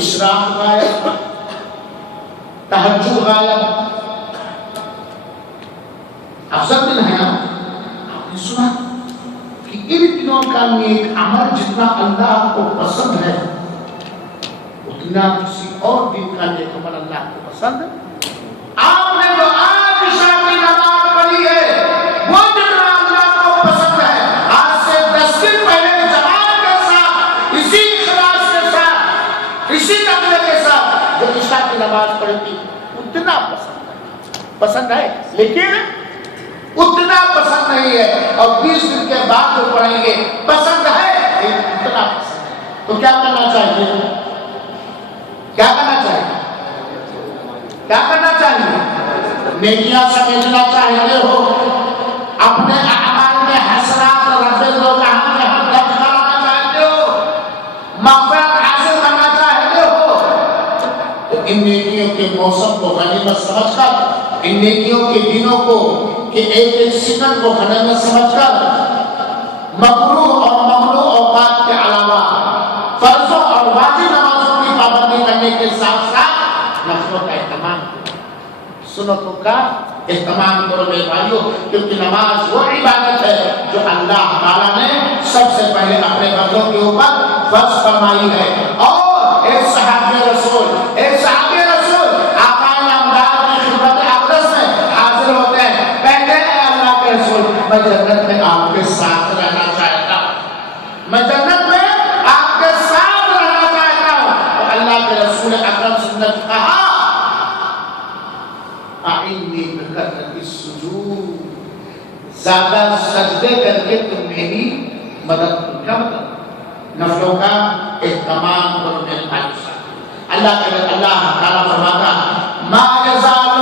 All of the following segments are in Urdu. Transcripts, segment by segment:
اشراق غائب، تہجد غائب. افضل دن ہے نا. آپ نے سنا کہ ان دنوں کا نیک عمل جتنا اللہ کو پسند ہے اتنا کسی اور دن کا نیک عمل اللہ کو پسند ہے. آپ نے جو آج عشاء کی نماز پڑھی ہے وہ جتنا اللہ کو پسند ہے آج سے 10 دن پہلے جماعت کے ساتھ اسی اخلاص کے ساتھ اسی تقوی کے ساتھ جو عشاء کی نماز پڑھی تھی اتنا پسند ہے لیکن اتنا پسند نہیں ہے. اور 20 دن کے بعد جو پڑھیں گے پسند ہے اتنا پسند ہے. تو کیا کرنا چاہیے؟ کیا کرنا چاہیے؟ کیا کرنا چاہیے؟ نیکیاں سمجھنا چاہتے ہو، اپنے اعمال میں حسنات رب الجلال میں ہم درج کرانا چاہتے ہو، مغفرت حاصل کرنا چاہتے ہو، تو ان نیکیوں کے موسم کو غنیمت سمجھ کر، ان نیکیوں کے دنوں کو کہ ایک ایک سیکنڈ کو غنیمت سمجھ کر مکروہ اور ممنوع اوقات کے علاوہ فرضوں اور واجب نمازوں کی پابندی کرنے کے ساتھ ساتھ نفلوں کا اہتمام کرو، سنتوں کا اہتمام کرو میرے بھائیوں. کیونکہ نماز وہ عبادت ہے جو اللہ تعالیٰ نے سب سے پہلے اپنے بندوں کے اوپر فرض فرمائی ہے. اور ایک صحابی رسول آقا نامدار کی خدمت اقدس میں حاضر ہوتے ہیں، کہتے ہیں اے اللہ کے رسول میں جنت میں آپ کے ساتھ رہنا چاہتا ہوں، میں جنت میں آپ کے ساتھ رہنا چاہتا ہوں. تو اللہ کے رسول اکرم صلی اللہ علیہ وسلم نے کہا اعنی بکثرۃ السجود، زیادہ سجدے کر کے تم میری مدد کرو. کیا مطلب؟ نفلوں کا اہتمام کرو میرے بھائی. اللہ تعالیٰ فرماتا ما یزال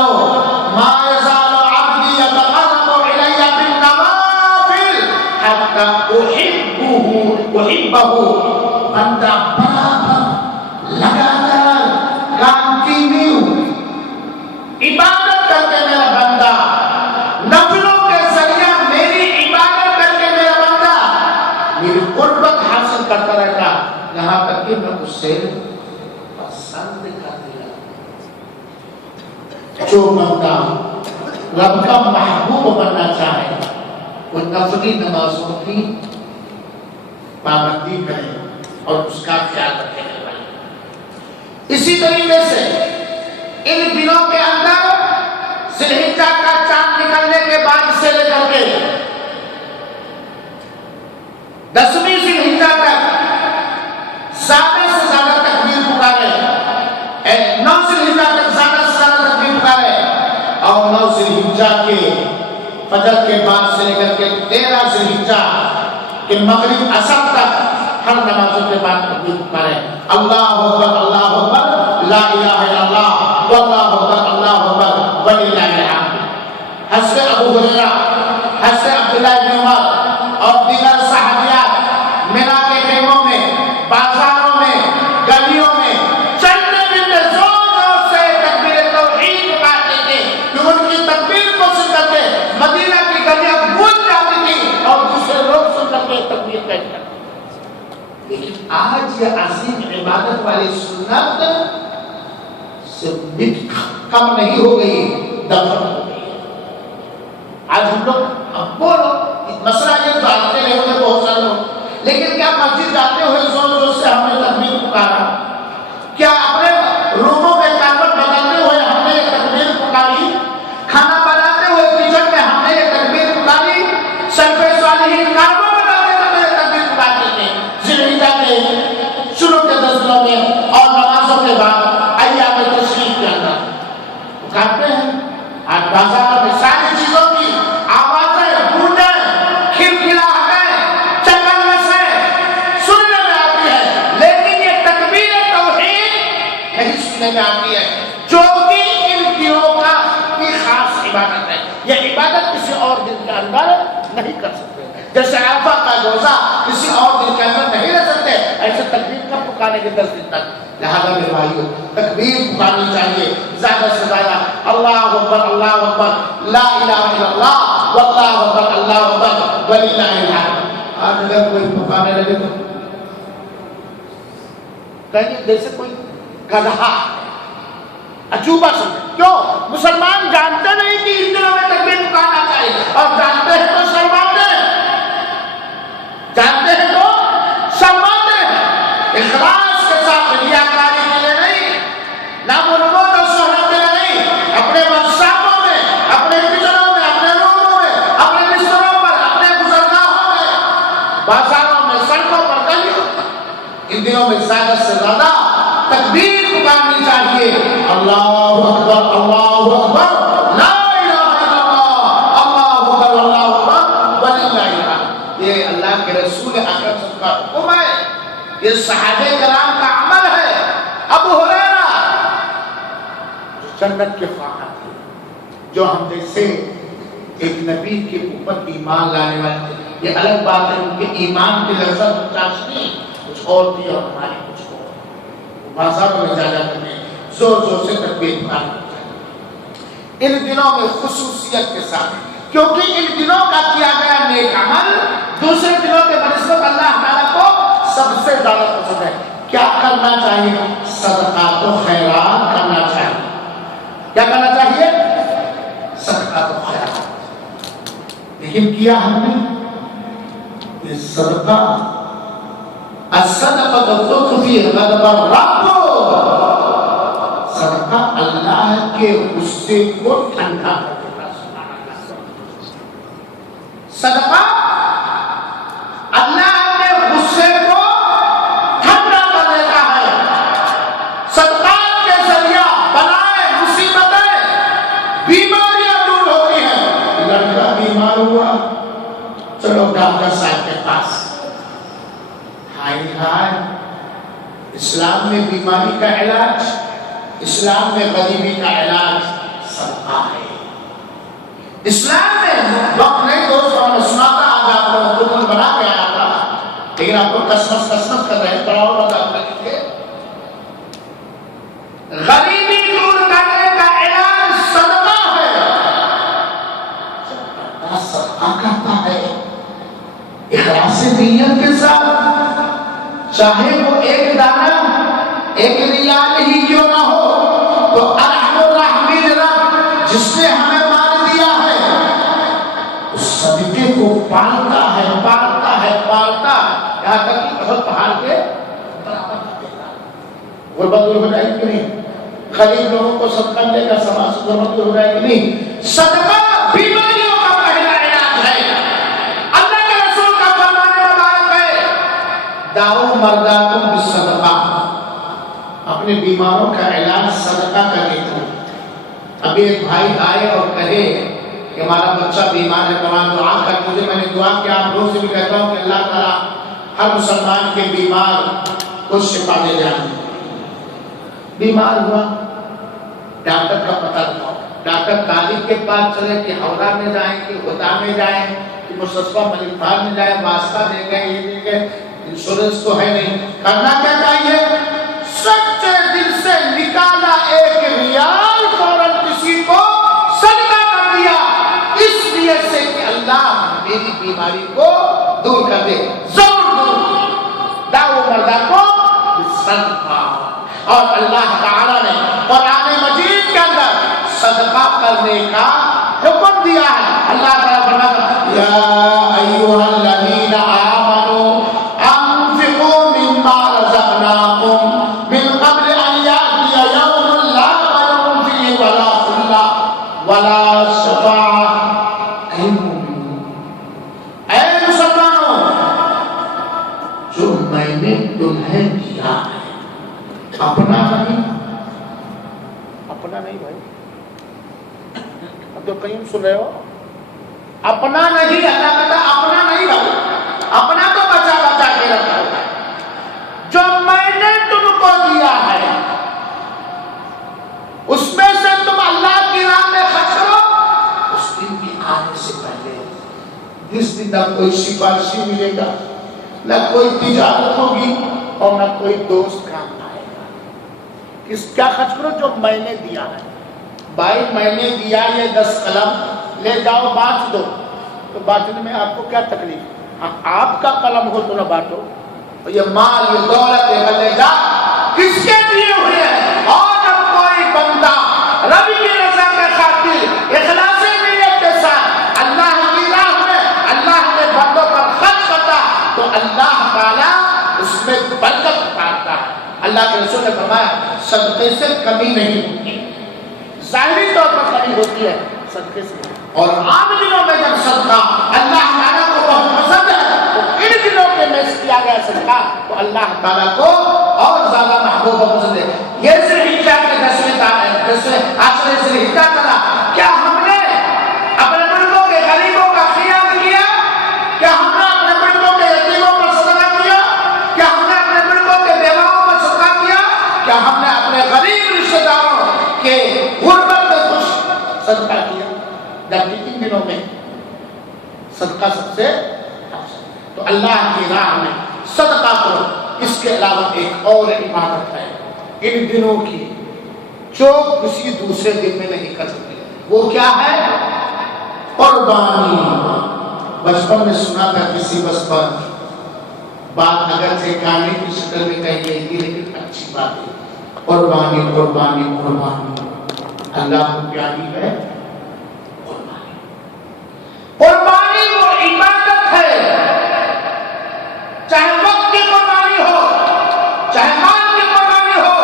عبدی یتقرب الی بالنوافل حتی احبہ. بندہ برابر لگاتار کنٹینیو عبادت کر کے میرا بندہ، نفلوں کے ذریعہ میری عبادت کر کے میرا بندہ میری قربت حاصل کرتا رہتا یہاں تک کہ میں اس سے پسند کر دیا. جو بندہ رب کا محبوب بننا چاہے وہ نفلی نمازوں کی پابندی کرے اور اس کا خیال رکھے. اسی طریقے سے ان دنوں کے اندر ذی الحجہ کا چاند نکلنے کے بعد سے لے کر کے 10ویں ذی الحجہ تک زیادہ سے زیادہ تکبیر پکارے، 9 ذی الحجہ تک زیادہ سے زیادہ تکبیر پکارے، اور 9 ذی الحجہ کے فجر کے بعد سے لے کر کے 13 ذی الحجہ کے مغرب عصر تک ہر نمازوں کے بعد تکبیر پکارے. اللہ اکبر لا الہ الا اللہ واللہ اکبر وللہ الحمد. حضرت ابو ہریرہ، حضرت عبداللہ بن عمر اور دیگر صحابیات مینا کے خیموں میں، بازاروں میں، گلیوں میں چلتے پھرتے زور زور سے تکبیر توحید پکارتے تھے کہ ان کی تکبیر کو سن کر کے مدینہ کی گلیاں گونج جاتی تھی اور دوسرے لوگ سن کر کے تکبیر کہتے تھے. لیکن آج یہ عظیم عبادت والی سنت سے کم نہیں ہو گئی، دفن ہو گئی. آج ہم لوگ بولو مسئلہ یہ جانتے نہیں ہوتے بہت سارے لوگ، لیکن کیا مسجد جاتے ہوئے زور زور سے ہم نے تکبیر پکارا؟ کیا اپنے روموں میں کارپٹ بدلتے ہوئے ہم نے یہ تکبیر پکاری؟ کھانا بناتے ہوئے کچن میں ہم نے یہ تکبیر پکاری؟ سلف صالحین کارپٹ بناتے ہوئے یہ تکبیر پکارتے تھے. ذی الحجہ کے شروع کے 10 دنوں میں اور نمازوں کے بعد ایام تشریق کے اندر پکارتے ہیں. آج بازار میں ساری چیزوں کی آوازیں گونجیں، کھلکھلاہٹیں، چکلمسیں سننے میں آتی ہے، لیکن یہ تکبیر توحید نہیں سننے میں آتی ہے جو کہ ان دنوں کی خاص عبادت ہے. یہ عبادت کسی اور دن کے اندر نہیں کر سکتے. جیسے عرفہ کا روزہ کسی اور دن کے اندر نہیں رہ سکتے، ایسے تکبیر کب پکانے کے 10 دن تک. لہذا میرے بھائیو تکبیر پکارنی چاہیے زیادہ سے زیادہ. اللہ اکبر لا الہ الا اللہ واللہ اکبر وللہ الحمد. آج اگر کوئی پکانے لگے تو کہیں جیسے کوئی گدھا عجوبہ سمجھے. کیوں؟ مسلمان جانتے نہیں کہ ان دنوں میں تکبیر پکارنا چاہیے، اور جانتے ہیں تو شرماتے ہیں، جانتے ہیں تو شرماتے ہیں. اخلاص کے ساتھ ریاکاری کے لیے نہیں، نام و نمود اور شہرت کے لیے نہیں، اپنے ورکشاپوں میں، اپنے کچنوں میں، اپنے روموں میں، اپنے بستروں پر، اپنے گزرگاہوں میں، بازاروں میں، سڑکوں پر، گلیوں میں، ان دنوں میں زیادہ سے زیادہ تکبیر پکارنی چاہیے. اللہ اکبر، اللہ اکبر، لا الہ الا اللہ، اللہ اکبر، اللہ اکبر وللہ الحمد. یہ اللہ کے رسول اکرم صلی اللہ علیہ وسلم کا حکم ہے، یہ صحابہ کرام کا عمل ہے. ابو ہریرہ جو جنت کے خواہاں تھے، جو ہم جیسے ایک نبی کے اوپر ایمان لانے والے تھے. یہ الگ بات ہے ان کے ایمان کی لذت چاشنی کچھ اور تھی اور ہماری کچھ اور. بازاروں میں جا کرنے زور زور سے تکبیر پکارنا چاہیے ان دنوں میں خصوصیت کے ساتھ، کیونکہ ان دنوں کا کیا گیا نیک عمل دوسرے دنوں کے بنسبت اللہ تعالیٰ کو سب سے زیادہ پسند ہے. کیا کرنا چاہیے؟ صدقات و خیرات کرنا چاہیے. کیا کرنا چاہیے؟ صدقات و خیرات. لیکن کیا ہم نے یہ صدقہ الصدقۃ تطفی غضب الرب، صدقہ اللہ کے غصے کو ٹھنڈا کر دیتا ہے. صدقہ اللہ کے غصے کو ٹھنڈا کر دیتا ہے. صدقات کے ذریعہ بلائیں، مصیبتیں، بیماریاں دور ہوتی ہیں. لڑکا بیمار ہوا، چلو ڈاکٹر صاحب کے پاس. ہائے، اسلام میں بیماری کا علاج، اسلام میں غریبی کا علاج صدقہ ہے. اسلام میں وقت نہیں دوستوں میں سنا تھا، آج آپ کو خود بنا کے آیا تھا، لیکن آپ کو کسمس کر رہے ہیں. پڑھاؤ بتا کر غریبی دور کرنے کا علاج صدقہ ہے. صدقہ کرتا ہے اخلاص نیت کے ساتھ، چاہے وہ ایک دانہ، ایک ریال ہی کیوں نہ ہو. تو ارحم الراحمین رب جس نے ہمیں مال دیا ہے اس صدقے کو پالتا ہے، پالتا ہے، پالتا، یہاں تک کہ بہت پہاڑ کے برابر کر دیتا. غربت دور ہو جائے گی نہیں؟ غریب لوگوں کو صدقہ دے گا، سماج سے غربت دور ہو جائے گی نہیں؟ صدقہ بیماریوں کا پہلا علاج ہے. اللہ کے رسول کا فرمان مبارک ہے، داؤ مرداکم بالصدقہ، اپنے بیماروں کا علاج صدقہ کرنے کو. ابھی ایک بھائی آئے اور کہے کہ ہمارا بچہ بیمار ہے، قرآن دعا کر. مجھے میں نے دعا کیا، آپ لوگوں سے بھی کہتا ہوں کہ اللہ تعالیٰ ہر مسلمان کے بیمار کو شفا دے جائے. بیمار ہوا، ڈاکٹر کا پتہ لگاؤ. ڈاکٹر طالب کے پاس چلے کہ ہورا میں جائیں کہ خدا میں جائیں کہ مستشفیٰ ملک بھار میں جائیں، واسطہ دے گئے، یہ دے گئے، انشورنس تو ہے نہیں. کرنا کیا چاہیے؟ سچے دل سے نکالا ایک ریال، فوراً کسی کو صدقہ کر دیا، اس لیے سے کہ اللہ میری بیماری کو دور کر دے. ضرور دور. دعو مردہ کو صدقہ. اور اللہ تعالیٰ نے قرآن مجید کے اندر صدقہ کرنے کا حکم دیا ہے. اللہ تعالیٰ فرماتا ہے یا ایھا الذین آمنوا انفقوا مما رزقناکم من قبل ان یأتی یوم لا بیع فیہ ولا خلہ ولا شفاعۃ. اے مسلمانوں، جو میں نے تمہیں دیا ہے اپنا نہیں، اپنا نہیں بھائی، اب تو کہیں سن رہے ہو، اپنا نہیں. اللہ کہتا اپنا نہیں بھائی، اپنا تو بچا بچا کے رکھا ہوتا ہے. جو میں نے تم کو دیا ہے اس میں سے تم اللہ کی راہ میں خرچ کرو. اس دن کی آنے سے پہلے، جس دن نہ کوئی سفارشی ملے گا، نہ کوئی تجارت ہوگی اور نہ کوئی دوست کام آئے گا. کس کیا خرچ کرو؟ جو میں نے دیا ہے. بھائی میں نے دیا یہ 10 قلم، لے جاؤ بانٹ دو. تو بانٹنے میں آپ کو کیا تکلیف؟ آپ کا قلم ہو تو نہ بانٹو. یہ مال، یہ دولت، یہ لے جا کس کے دیے ہوئے ہیں؟ اللہ کے رسول نے فرمایا صدقے سے کمی نہیں ہوتی، ظاہری طور پر کمی ہوتی ہے صدقے سے، اور عام دنوں میں جب صدقہ اللہ تعالیٰ کو بہت پسند ہے تو ان دنوں کے میں کیا گیا صدقہ تو اللہ تعالیٰ کو اور زیادہ محبوب و پسند ہے۔ یہ ذوالحجہ کے 10ویں عشر ذوالحجہ چلا، کیا ہم نے اپنے ملکوں کے غریبوں کا خیال کیا؟ کیا ہم نے اپنے ملکوں کے یتیموں پر صدقہ کیا؟ کیا ہم نے اپنے ملکوں کے بیواؤں پر صدقہ کیا؟ کیا ہم نے اپنے غریب رشتہ داروں کے غربت میں کچھ صدقہ کیا؟ جبکہ ان دنوں میں صدقہ سب سے افضل، تو اللہ کی راہ میں صدقہ کرو۔ اس کے علاوہ ایک اور عبادت ہے ان دنوں کی جو کسی دوسرے دن میں نہیں کر سکتے، وہ کیا ہے؟ قربانی۔ بچپن میں سنا تھا کسی بس پر بات، اگر سے گانے کی شکل میں کہی گئی تھی لیکن اچھی بات ہے، قربانی قربانی قربانی اللہ کو پیاری ہے قربانی۔ قربانی وہ عبادت ہے، چاہے وقت کی قربانی ہو، چاہے مال کی قربانی ہو،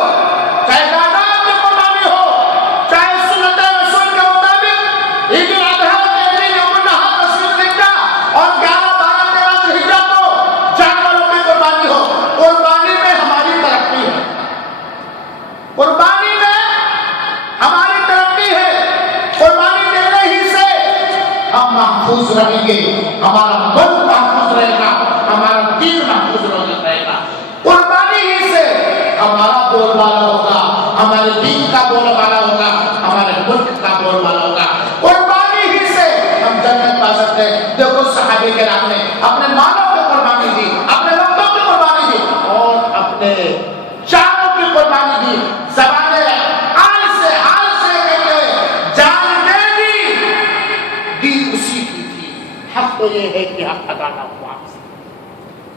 چاہے تعداد کی قربانی ہو، چاہے سنت رسول کے مطابق عید الاضحیٰ کے دن یوم النحر 10 ذوالحجہ اور 11، 12، 13 ذوالحجہ کو جانوروں کی قربانی ہو، قربانی میں ہماری ترقی ہے، قربانی میں ہماری ترقی ہے، قربانی دینے ہی سے ہم محفوظ رہیں گے، ہمارا ملک محفوظ رہے گا، ہمارا دین محفوظ رہے گا، قربانی ہی سے ہمارا بول بالا ہوگا، ہمارے دین کا بول بالا ہوگا، ہمارے ملک کا بول بالا ہوگا، قربانی ہی سے ہم جنت پا سکتے ہیں۔ دیکھو صحابہ کرام نے اپنے مالوں کی قربانی دی، اپنے وقتوں کی قربانی دی اور اپنے جانوں کی قربانی دی، زبان حال سے کہتے ہیں جان دی اسی کی تھی، حق تو یہ ہے کہ حق ادا نہ ہوا،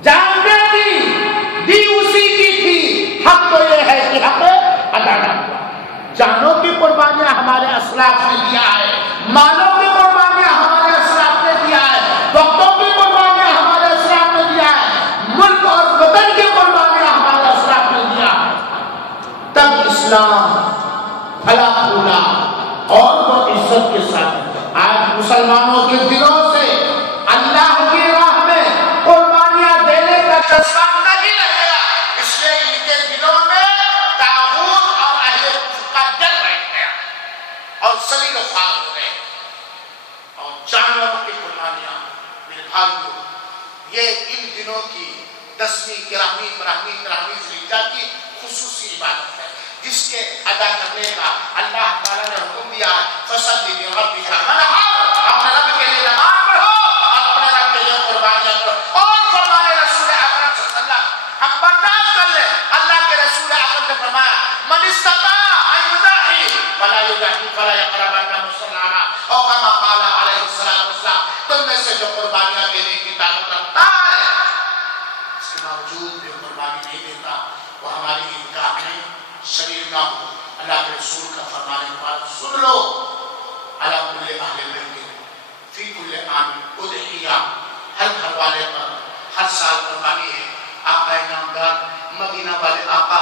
جان دی اسی کی تھی، حق تو یہ ہے کہ حق ادا نہ ہوا۔ جانوں کی قربانیاں ہمارے اسلاف نے دیا ہے، مالوں کی قربانیاں ہمارے اسلاف نے دیا ہے، وقتوں کی قربانیاں ہمارے اسلاف نے دیا ہے، ملک اور وطن کی قربانیاں ہمارے اسلاف نے دیا ہے، تب اسلام پھلا پھولا اور وہ عزت کے ساتھ۔ آج مسلمانوں کے دلوں سے اللہ کی راہ میں قربانیاں دینے کا جذبہ نہیں رہ گیا، اس لیے ان کے دلوں میں طاغوت اور اہل کفر کا ڈر بیٹھ گیا اور سلیل و خوار ہو گئے۔ اور جانوروں کی قربانیاں میرے بھائیوں، یہ ان دنوں کی 10ویں 11ویں 12ویں 13ویں ذوالحجہ کی خصوصی عبادت ہے، جس کے ادا کرنے کا اللہ تعالیٰ نے حکم دیا ہے، فصلی لربک وانحر، اپنے رب کے لیے نماز پڑھو اور اپنے رب کے لیے قربانیاں کرو۔ اور فرمانے رسول اکرم صلی اللہ علیہ وسلم، ہم برداشت کر لیں، اللہ کے رسول اکرم نے فرمایا من استطاع ان یضحی فلا یضحی فلا یقربن مصلانا، اور کما قال علیہ السلام، تم میں سے جو قربانیاں دینے کی طاقت رکھتا ہے اس کے باوجود بھی قربانی نہیں دیتا، وہ ہماری عیدگاہ میں شریک نہ ہو۔ اللہ کے رسول کا فرمانے کے بعد سن لو، علی کل اہل بیت فی کل عام اضحیہ، ہر گھر والے پر ہر سال قربانی ہے۔ آقا نامدار مدینہ والے آقا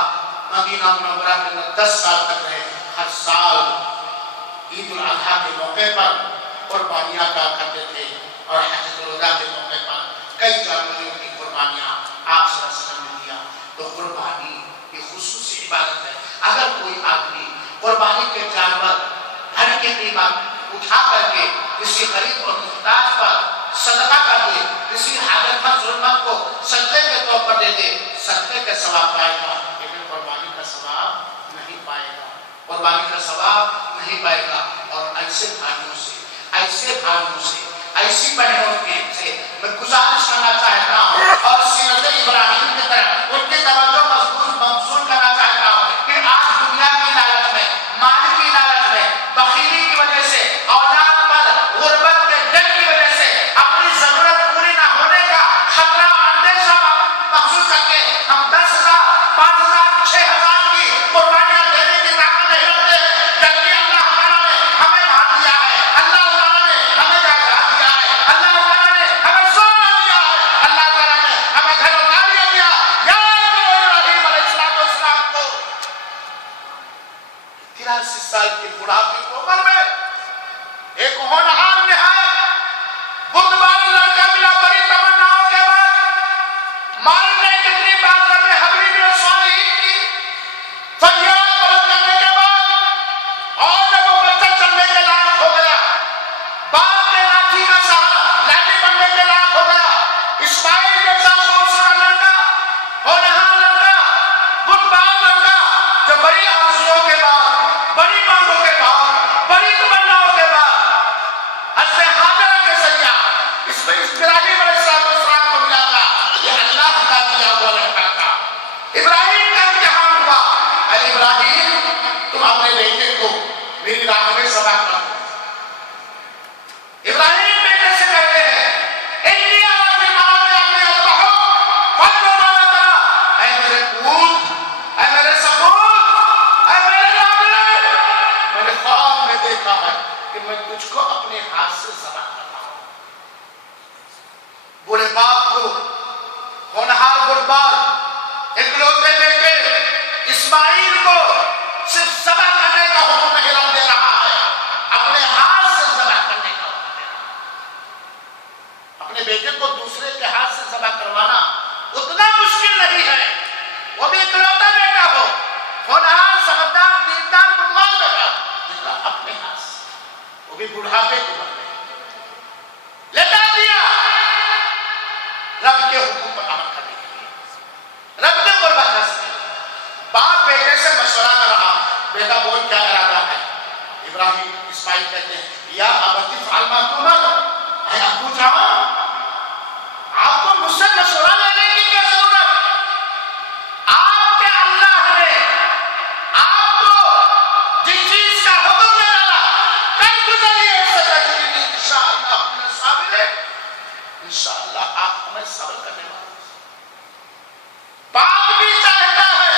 مدینہ منورہ کے اندر 10 سال تک رہے، ہر سال عید الاضحیٰ کے موقع پر قربانیاں کا کرتے تھے، اور حجۃ الوداع کے موقع پر کئی جانوروں کی قربانیاں آپ صلی اللہ علیہ وسلم نے دیا۔ تو قربانی یہ خصوصی عبادت ہے۔ اگر کوئی آدمی قربانی کے جانور گھر کی قیمت اٹھا کر کے کسی غریب اور محتاج پر صدقہ کر دے، کسی حاجت مند ضرورتمند کو صدقے کے طور پر دے دے، صدقے کا ثواب پائے گا، لیکن قربانی کا ثواب نہیں پائے گا، قربانی کا ثواب نہیں پائے گا۔ اور ایسے بھائیوں سے ایسی بہنوں سے میں گزارش کرنا چاہتا ہوں اور سیرت ابراہیم کی طرف ان کی توجہ مبذول کرنا چاہتا ہوں کہ آج دنیا کی لالچ میں، مال کی لالچ میں، بخیلی کی وجہ سے، اولاد پر غربت کے ڈر کی وجہ سے اپنی ضرورت پوری نہ ہونے کا خطرہ اور اندیشہ محسوس کر کے ہم 10,000 5,000 6,000 کی قربانیاں دینے کی طاقت نہیں رکھتے ہیں، جبکہ اللہ تعالیٰ نے ہمیں مال دیا ہے، اللہ تعالیٰ نے ہمیں جائیداد دیا ہے، اللہ تعالیٰ نے ہمیں سونا دیا ہے، اللہ تعالیٰ نے ہمیں گھر و گاڑیاں دیا۔ یا 83 سال کی بڑھاپے کی عمر میں ایک ہونہار نہایت بردبار لڑکا ملا بڑی تمناؤں کے بعد مالک نے کتنی بار رب حبیب صالحین کی فریاد بلند کرنے کے بعد اور جب وہ بچہ چلنے کے لائق ہو گیا باپ کے لاٹھی کا سہارا لاٹھی بننے کے لائق ہو گیا اسماعیل جیسا خوبصورت لڑکا ہونہار لڑکا بردبار لڑکا جو بڑی آرزوؤں کے بعد بڑی مانگوں کے بعد بڑی تمناؤں کے بعد حضرت حاجرہ کے ذریعہ اس میں ابراہیم علیہ السلام کو ملا تھا یہ اللہ کا دیا ہوا لڑکا تھا ابراہیم کا امتحان ہوا اے ابراہیم تم اپنے بیٹے کو میری راہ میں ذبح کر دو ابراہیم بیٹے سے کہتے ہیں انی ارا فی المنام انی اذبحک فانظر ماذا تری اے میرے پوت اے میرے سپوت اے میرے لاڈلے میں نے خواب میں دیکھا ہے کہ میں تجھ کو اپنے ہاتھ سے ذبح کرتا ہوں بوڑھے باپ کو ہونہار بردبار اکلوتے بیٹے اسماعیل کو صرف ذبح کرنے کا حکم نہیں رب دے رہا ہے اپنے ہاتھ سے ذبح کرنے کا حکم دے رہا ہے اپنے بیٹے کو دوسرے کے ہاتھ سے ذبح کروانا اتنا مشکل نہیں ہے وہ بھی اکلوتا بیٹا ہو ہونہار سمجھدار دیندار بردبار بیٹا جس کا اپنے ہاتھ سے وہ بھی بڑھاپے کو بن گئے لٹا دیا رب کے حکم پر عمل کرنے کے لیے رب نے قربان حاصل باپ بیٹے سے مشورہ کر رہا بیٹا بول کیا ارادہ ہے ابراہیم اسماعیل کہتے ہیں یا ابت افعل ما تؤمر اے ابو جان آپ کو مجھ سے مشورہ لینے کی کیا ضرورت آپ کے اللہ نے آپ کو جس چیز کا حکم دے ڈالا کل گزریے اس سے تجربی انشاءاللہ اپنے صابر ہے انشاءاللہ آپ ہمیں صبر کرنے والے باپ بھی چاہتا ہے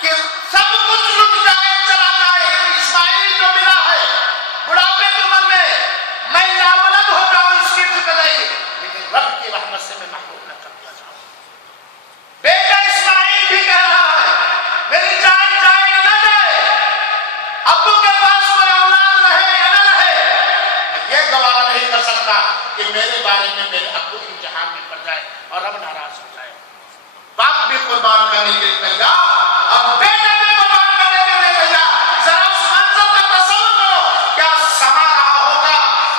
کہ سب کچھ رک جائے چلا جائے اسماعیل جو ملا ہے بڑھاپے کی عمر میں لاولد ہو جاؤں اس کی فکر نہیں لیکن رب کی رحمت سے میں محروم نہ کر دیا جاؤں بیٹا اسماعیل بھی کہہ رہا ہے میری جان جائے یا نہ جائے ابو کے پاس کوئی اولاد رہے یا نہ رہے میں یہ گوارا نہیں کر سکتا کہ میرے بارے میں میرے ابو امتحان میں پڑ جائے اور رب ناراض ہو جائے باپ بھی قربان کرنے کے لیے تیار اور بیٹا بھی قربان کرنے کے لیے تیار ذرا اس منظر کا تصور کرو کیا سما رہا ہوگا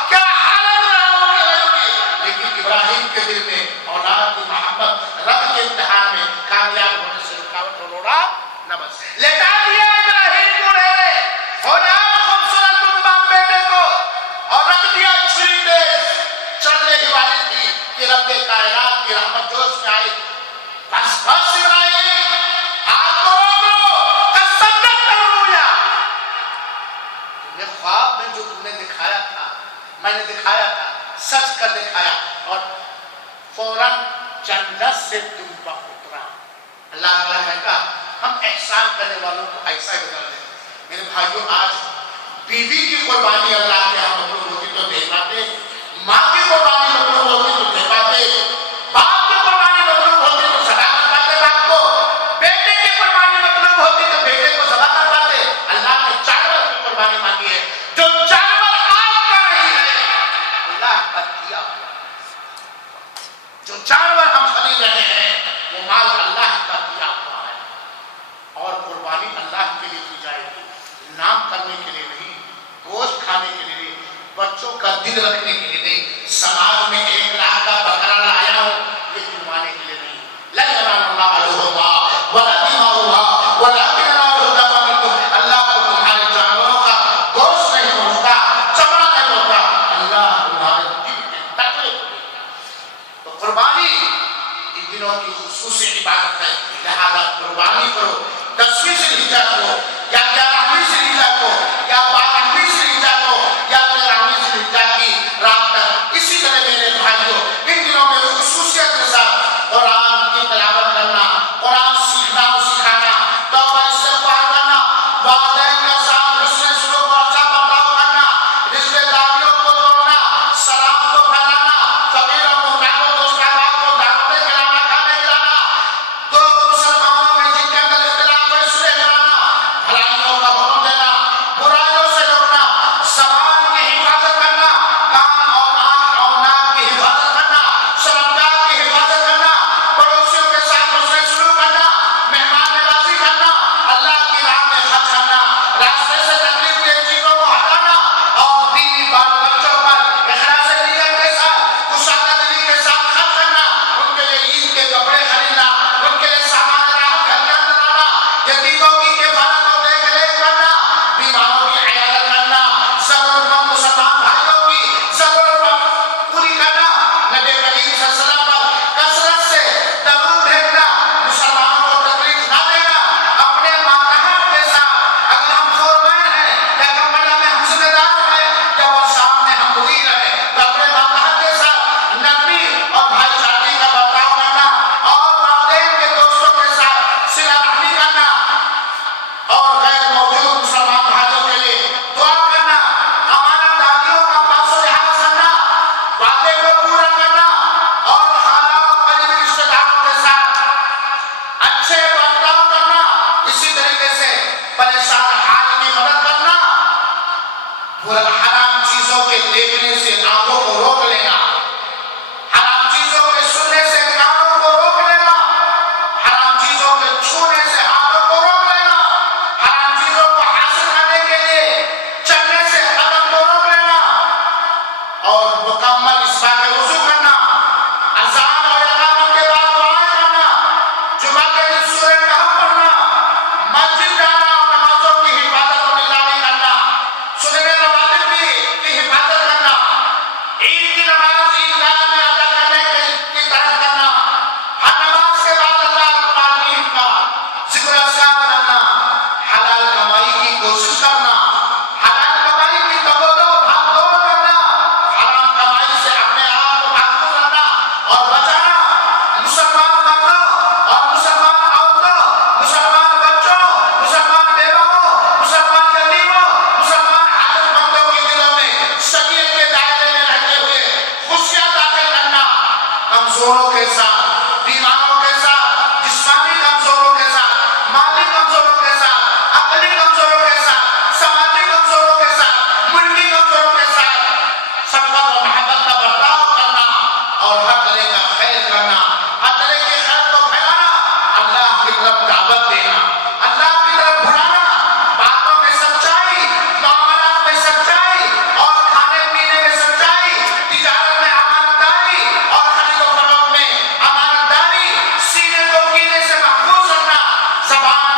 کیا حالت رہا ہوگی لیکن ابراہیم کے دل میں اولاد کی محبت رب کے امتحان میں کامیاب ہونے سے رکاوٹ ہو رہا نہ بس لٹا دیا ابراہیم کو رہے ہونہار خوبصورت بردبار بیٹے کو اور رکھ دیا چھری تیز چلنے کی والی تھی کہ رب کائنات کی رحمت جوش میں آئی بس بس ابراہیم آپ کو روک لو تصدق کر رویا تم نے خواب میں جو تم نے دکھایا تھا میں نے دکھایا تھا سچ کر دکھایا اور فوراً جنت سے تم پر اترا اللہ تعالیٰ نے کہا ہم احسان کرنے والوں کو ایسا ہی بدل دیں میرے بھائیوں آج بیوی کی قربانی اللہ کے ہم مطلوب ہوتی تو دے پاتے ماں کی قربانی مطلوب ہوتی تو دے پاتے باپ کی قربانی مطلوب ہوتی تو ذبح کر پاتے باپ کو بیٹے کی قربانی مطلوب ہوتی تو بیٹے کو ذبح کر پاتے اللہ نے جانور کی قربانی مانگی ہے جو جانور آپ کا نہیں ہے اللہ کا دیا جو جانور ہم خرید رہے ہیں وہ مال اللہ کا دیا ہوا ہے اور قربانی اللہ کے لیے کی جائے گی نام کرنے کے لیے نہیں گوشت کھانے کے لیے نہیں بچوں کا دل رکھنے کے لیے نہیں سماج میں 1 لاکھ کا بکرا لایا ہوں یہ گنوانے کے لیے نہیں لن ينال الله لحومها ولا دماؤها ولكن يناله التقوى منكم اللہ کو تمہارے جانوروں کا گوشت نہیں ہوتا چمڑا نہیں ہوتا اللہ تمہارے دل کے تقوی کو دیکھتا تو قربانی ان دنوں کی خصوصی عبادت ہے لہذا قربانی کرو 10ویں ذی الحجہ کو یا 11ویں ذی الحجہ کو یا 12ویں ذی الحجہ کو یا 13ویں ذی الحجہ کی رات تک اسی طرح میرے بھائیوں ان دنوں میں خصوصیت کے ساتھ قرآن کی تلاوت کرنا قرآن سیکھنا اور سکھانا توبہ استغفار کرنا والدین کے ساتھ حسن سلوک اور اچھا برتاؤ کرنا رشتے داریوں کو توڑنا سلام کو پھیلانا فقیر اور محتاج و دوست احباب کو دعوتیں کھلانا کھانے کھلانا دو مسلمانوں میں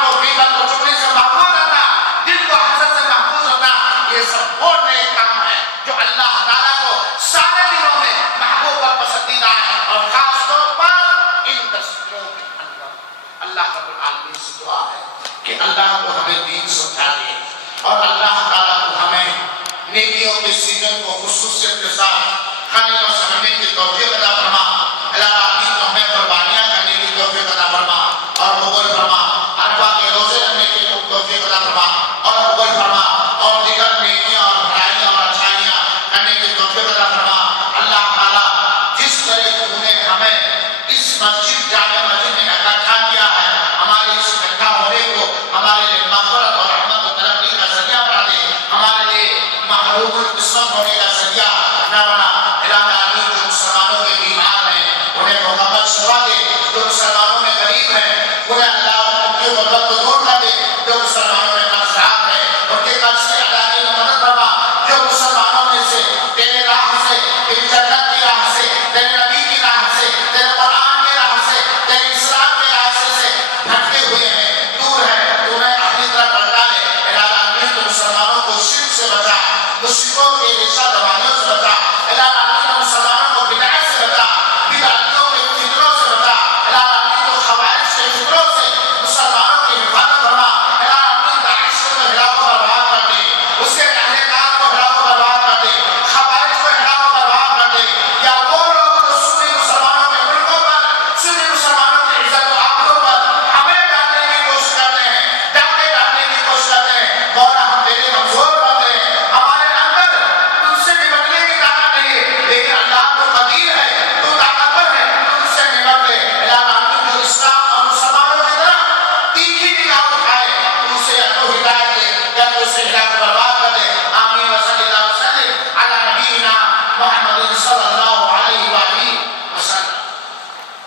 کو غیبت کو چغلی سے محفوظ رکھنا، دل کو حسد سے محفوظ رکھنا، یہ سب وہ نئے کام ہیں جو اللہ تعالیٰ کو سارے دنوں میں محبوب اور پسندیدہ ہے، اور خاص طور پر ان دستوں کے اندر۔ اللہ رب العالمین سے دعا ہے کہ اللہ کو ہمیں دین